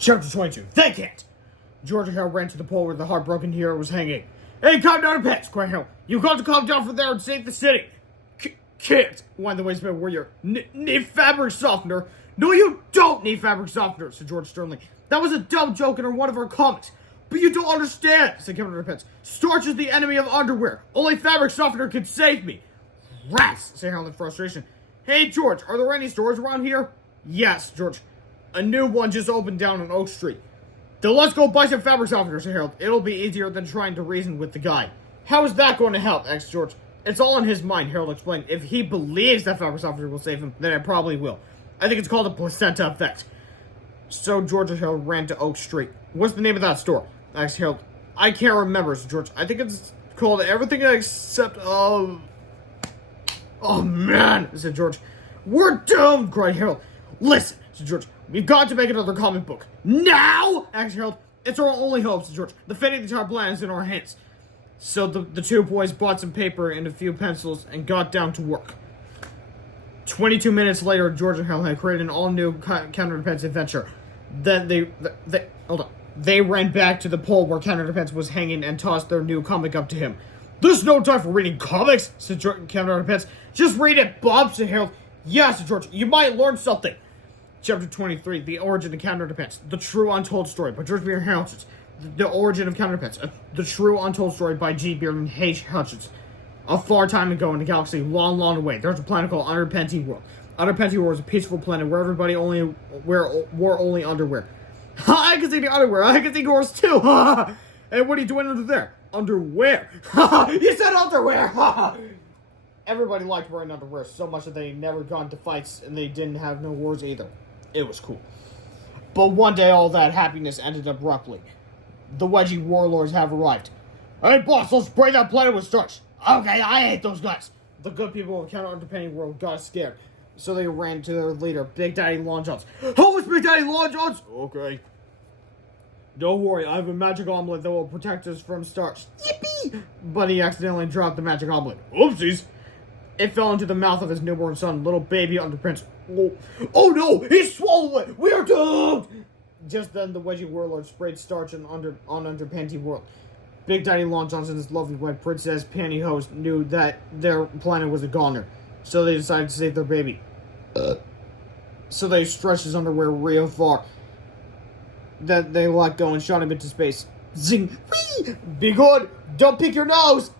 Chapter 22. They can't! Georgia Hill ran to the pole where the heartbroken hero was hanging. Hey, calm down, Underpants, cried Hill. You've got to calm down from there and save the city. Can't, whined the wasteman warrior. Need fabric softener. No, you don't need fabric softener, said George sternly. That was a dumb joke in one of our comics. But you don't understand, said Captain Underpants. Starch is the enemy of underwear. Only fabric softener can save me. Rats, said Harold in frustration. Hey, George, are there any stores around here? Yes, George. A new one just opened down on Oak Street. Then let's go buy some fabric softener, said Harold. It'll be easier than trying to reason with the guy. How is that going to help? Asked George. It's all in his mind, Harold explained. If he believes that fabric softener will save him, then it probably will. I think it's called a placenta effect. So George and Harold ran to Oak Street. What's the name of that store? Asked Harold. I can't remember, said George. I think it's called Everything Except, Oh man, said George. We're doomed, cried Harold. Listen, said George. We've got to make another comic book. Now? Asked Harold. It's our only hope, said George. The fate of the entire planet is in our hands. So the two boys bought some paper and a few pencils and got down to work. 22 minutes later, George and Harold had created an all-new Counter-Underpants adventure. Then they ran back to the pole where Counter-Underpants was hanging and tossed their new comic up to him. There's no time for reading comics, said Counter-Underpants. Just read it, Bob, said Harold. Yeah, said George. You might learn something. Chapter 23, The Origin of Counter-Underpants. The True Untold Story by George B. Hutchins. The Origin of Counter-Underpants. The True Untold Story by G. Beard H. Hutchins. A far time ago in a galaxy long, long away, there's a planet called Underpants World. Underpants World is a peaceful planet where everybody wore only underwear. I can see the underwear. I can see yours too. Hey, what are you doing under there? Underwear. You said underwear. Everybody liked wearing underwear so much that they never got into fights and they didn't have no wars either. It was cool. But one day all that happiness ended abruptly. The wedgie warlords have arrived. Hey boss, let's spray that planet with starch. Okay, I hate those guys. The good people of Counter-Underpants World got scared. So they ran to their leader, Big Daddy Long Johns. Who is Big Daddy Long Johns? Okay. Don't worry, I have a magic omelet that will protect us from starch. Yippee! But he accidentally dropped the magic omelet. Oopsies! It fell into the mouth of his newborn son, little baby Underpants. Oh no! He swallowed it! We are doomed! Just then, the wedgie warlord sprayed starch on Underpants World. Big Daddy Long Johns and his lovely wet princess Pantyhose knew that their planet was a goner, so they decided to save their baby. So they stretched his underwear real far that they let go and shot him into space. Zing! Whee! Be good! Don't pick your nose!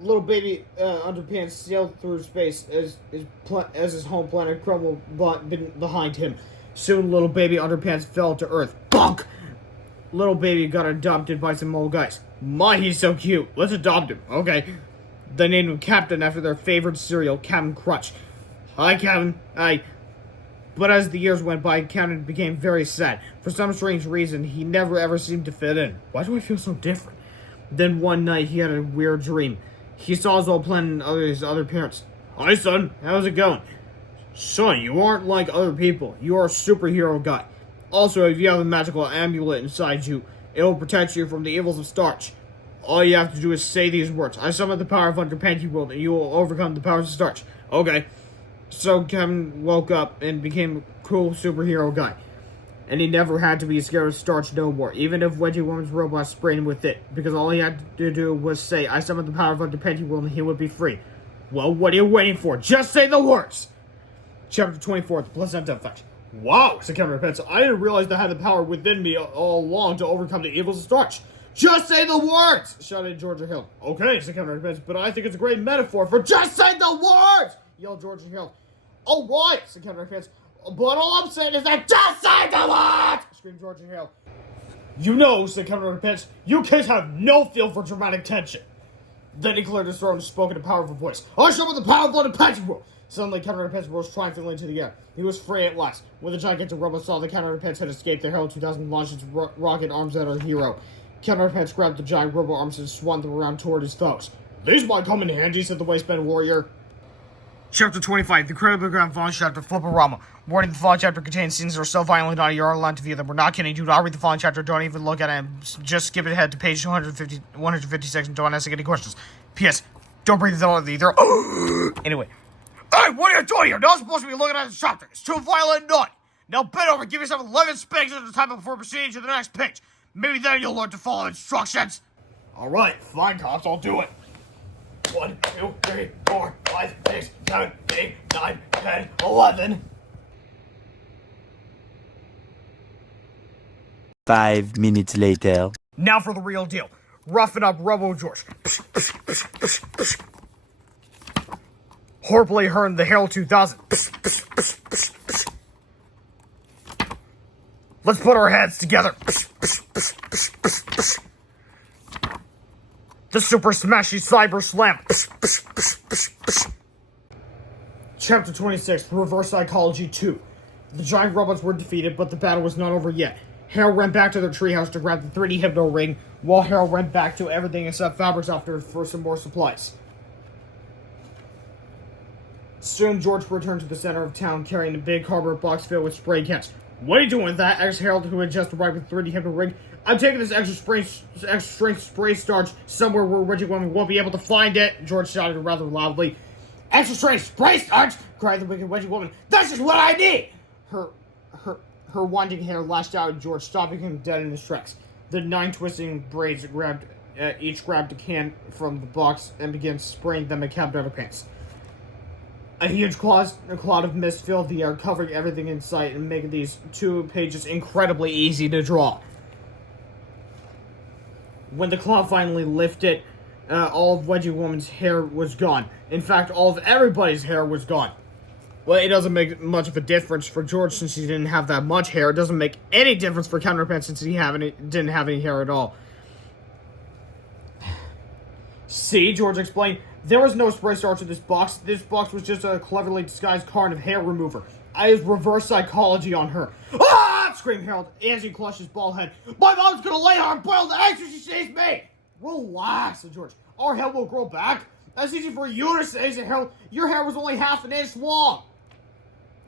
Little baby Underpants sailed through space as his home planet crumbled behind him. Soon, little baby Underpants fell to Earth. Bonk! Little baby got adopted by some old guys. My, he's so cute. Let's adopt him. Okay. They named him Captain after their favorite cereal, Captain Crunch. Hi, Captain. Hi. But as the years went by, Captain became very sad. For some strange reason, he never ever seemed to fit in. Why do I feel so different? Then one night, he had a weird dream. He saw his old planet and his other parents. Hi, son. How's it going? Son, you aren't like other people. You are a superhero guy. Also, if you have a magical amulet inside you, it will protect you from the evils of starch. All you have to do is say these words. I summon the power of Underpants World, and you will overcome the powers of starch. Okay. So Kevin woke up and became a cool superhero guy. And he never had to be scared of starch no more, even if Wedgie Woman's robot sprayed him with it, because all he had to do was say, I summon the power of Underpants World, and he would be free. Well, what are you waiting for? Just say the words! Chapter 24, The Placenta Effect. Wow, said Captain Underpants. I didn't realize that I had the power within me all along to overcome the evils of starch. Just say the words! Shouted Georgia Hill. Okay, said Captain Underpants, but I think it's a great metaphor for just say the words! Yelled Georgia Hill. Oh, right, said Captain Underpants. But all I'm saying is that just say the words! Screamed Georgia Hill. You know, said Captain Underpants, you kids have no feel for dramatic tension. Then he cleared his throat and spoke in a powerful voice. I show the power of Underpants World! Suddenly, Captain Underpants rose triumphantly into the air. He was free at last. When the gigantic robot saw the Captain Underpants had escaped, the Hero 2000 launched its rocket arms at our hero. Captain Underpants grabbed the giant robot arms and swung them around toward his foes. These might come in handy, said the waistband warrior. Chapter 25, The Incredible Grand Fallen Chapter, Flipperama. Warning, the following chapter contains scenes that are so violent naughty you are allowed to view them. We're not kidding. Do not read the following chapter. Don't even look at it. Just skip ahead to page 156 and don't ask any questions. P.S. Don't breathe the either. Anyway. Hey, what are you doing? You're not supposed to be looking at the chapter. It's too violent and naughty. Now bend over, give yourself 11 spanks at a time before proceeding to the next page. Maybe then you'll learn to follow instructions. Alright, fine, cops, I'll do it. 1, 2, 3, 4, 5, 6, 7, 8, 9, 10, 11. 5 minutes later. Now for the real deal. Roughen up Robo George. Horribly Hearn the Herald 2000. Let's put our heads together. The Super Smashy Cyber Slam. Chapter 26, Reverse Psychology 2. The giant robots were defeated, but the battle was not over yet. Harold ran back to their treehouse to grab the 3D Hypno Ring, while Harold went back to everything except fabrics after for some more supplies. Soon, George returned to the center of town carrying a big cardboard box filled with spray cans. What are you doing with that? asked Harold, who had just arrived with the 3D Hypno Ring. I'm taking this extra strength spray starch somewhere where Reggie Woman won't be able to find it, George shouted rather loudly. Extra strength spray starch! Cried the wicked Reggie Woman. That's just what I need! Her winding hair lashed out at George, stopping him dead in his tracks. The 9 twisting braids each grabbed a can from the box and began spraying them at Captain Underpants. A huge cloud of mist filled the air, covering everything in sight and making these 2 pages incredibly easy to draw. When the cloud finally lifted, all of Wedgie Woman's hair was gone. In fact, all of everybody's hair was gone. Well, it doesn't make much of a difference for George since he didn't have that much hair. It doesn't make any difference for Counterpants since he didn't have any hair at all. See, George explained, there was no spray starch in this box. This box was just a cleverly disguised carton of hair remover. I used reverse psychology on her. Ah! Screamed Harold as he clutched his bald head. My mom's gonna lay her boiled eggs when she sees me! Relax, said George. Our hair will grow back. That's easy for you to say, said Harold. Your hair was only half an inch long.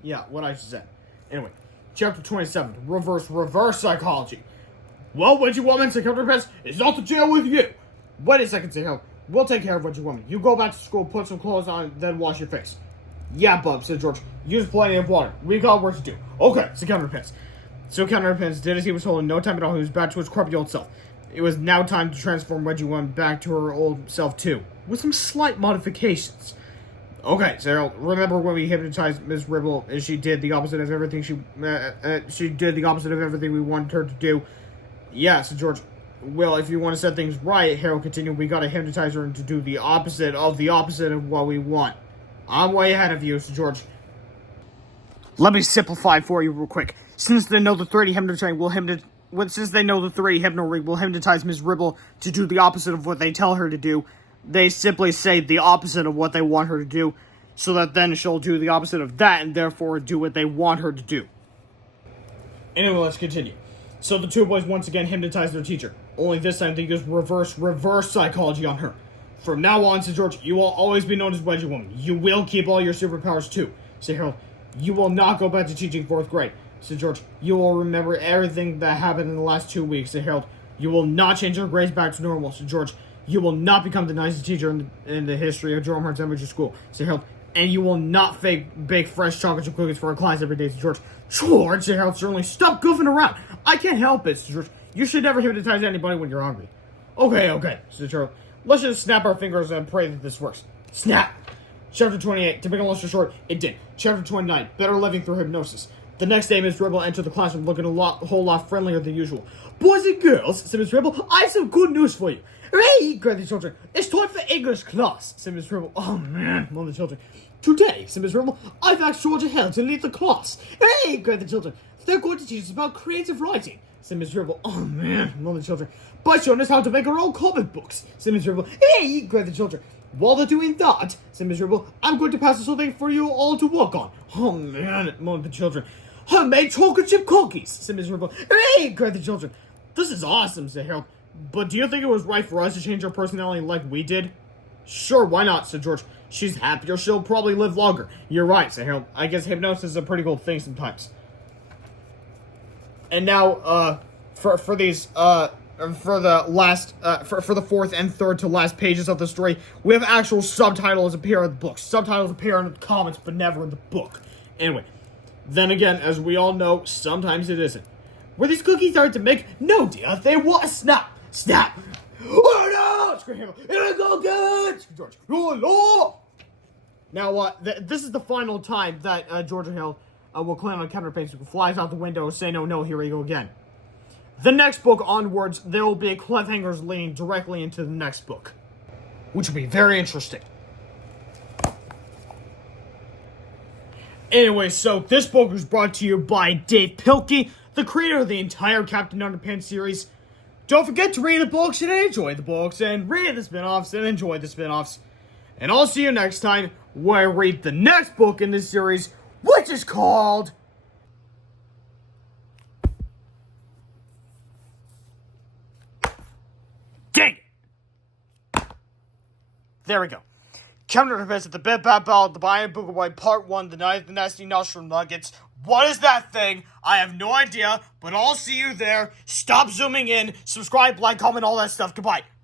Yeah, what I just said. Anyway, chapter 27, reverse psychology. Well, Wedgie Woman, said Counterpants, it's not the jail with you. Wait a second, said Harold. We'll take care of Wedgie Woman. You go back to school, put some clothes on, then wash your face. Yeah, bub, said George. Use plenty of water. We got work to do. Okay, said Counterpants. So Counterpants did as he was told in no time at all. He was back to his crappy old self. It was now time to transform Wedgie Woman back to her old self too, with some slight modifications. Okay, so remember when we hypnotized Ms. Ribble and she did the opposite of everything she did the opposite of everything we wanted her to do? Yeah, so George, well, if you want to set things right, Harold continued, we gotta hypnotize her to do the opposite of what we want. I'm way ahead of you, so George. Let me simplify for you real quick. Since they know the 3D Hypno Ring will hypnotize Ms. Ribble to do the opposite of what they tell her to do, they simply say the opposite of what they want her to do, so that then she'll do the opposite of that and therefore do what they want her to do. Anyway, let's continue. So the 2 boys once again hypnotized their teacher. Only this time they used reverse psychology on her. From now on, said George, you will always be known as Wedgie Woman. You will keep all your superpowers too, said Harold. You will not go back to teaching 4th grade, said George. You will remember everything that happened in the last 2 weeks, said Harold. You will not change your grades back to normal, said George. You will not become the nicest teacher in the history of Jerome Hart's Elementary School, said Harold. And you will not bake fresh chocolate chip cookies for our class every day, said George. George, said Harold sternly, stop goofing around. I can't help it, said George. You should never hypnotize anybody when you're hungry. Okay, said Harold. Let's just snap our fingers and pray that this works. Snap! Chapter 28, to make a long story short, it did. Chapter 29, better living through hypnosis. The next day, Miss Ribble entered the classroom looking a whole lot friendlier than usual. Boys and girls, said Miss Ribble, I have some good news for you. Hey, cried the children. It's time for English class, said Miss Ribble. Oh, man, moaned the children. Today, said Miss Ribble, I've asked Georgia Hell to lead the class. Hey, cried the children. They're going to teach us about creative writing, said Miss Ribble. Oh, man, moaned the children. By showing us how to make our own comic books, said Miss Ribble. Hey, cried the children. While they're doing that, said Miss Ribble, I'm going to pass something for you all to work on. Oh, man, moaned the children. Homemade chocolate chip cookies, said Miss Ribble. Hey, cried the children. This is awesome, said Harold. But do you think it was right for us to change our personality like we did? Sure, why not, said George. She's happier, she'll probably live longer. You're right, said Harold. I guess hypnosis is a pretty cool thing sometimes. And now, for the 4th and 3rd to last pages of the story, we have actual subtitles appear in the book. Subtitles appear in the comments, but never in the book. Anyway, Then again, as we all know, sometimes it isn't. Were these cookies hard to make? No, dear, they were. Snap! Snap! Oh no! Scream Harold. Here we go again! Scream George. Oh no! Now, this is the final time that George and Harold will climb on Underpants, who flies out the window and say, no, no, here we go again. The next book onwards, there will be cliffhangers leading directly into the next book, which will be very interesting. Anyway, so this book was brought to you by Dave Pilkey, the creator of the entire Captain Underpants series. Don't forget to read the books and enjoy the books, and read the spin-offs and enjoy the spin-offs. And I'll see you next time, where I read the next book in this series, which is called... Dang it! There we go. Captain Underpants at the Bit Bat Ball, the Bionic Booger Boy Part 1, The Night of the Nasty Nostril Nuggets. What is that thing? I have no idea, but I'll see you there. Stop zooming in, subscribe, like, comment, all that stuff. Goodbye.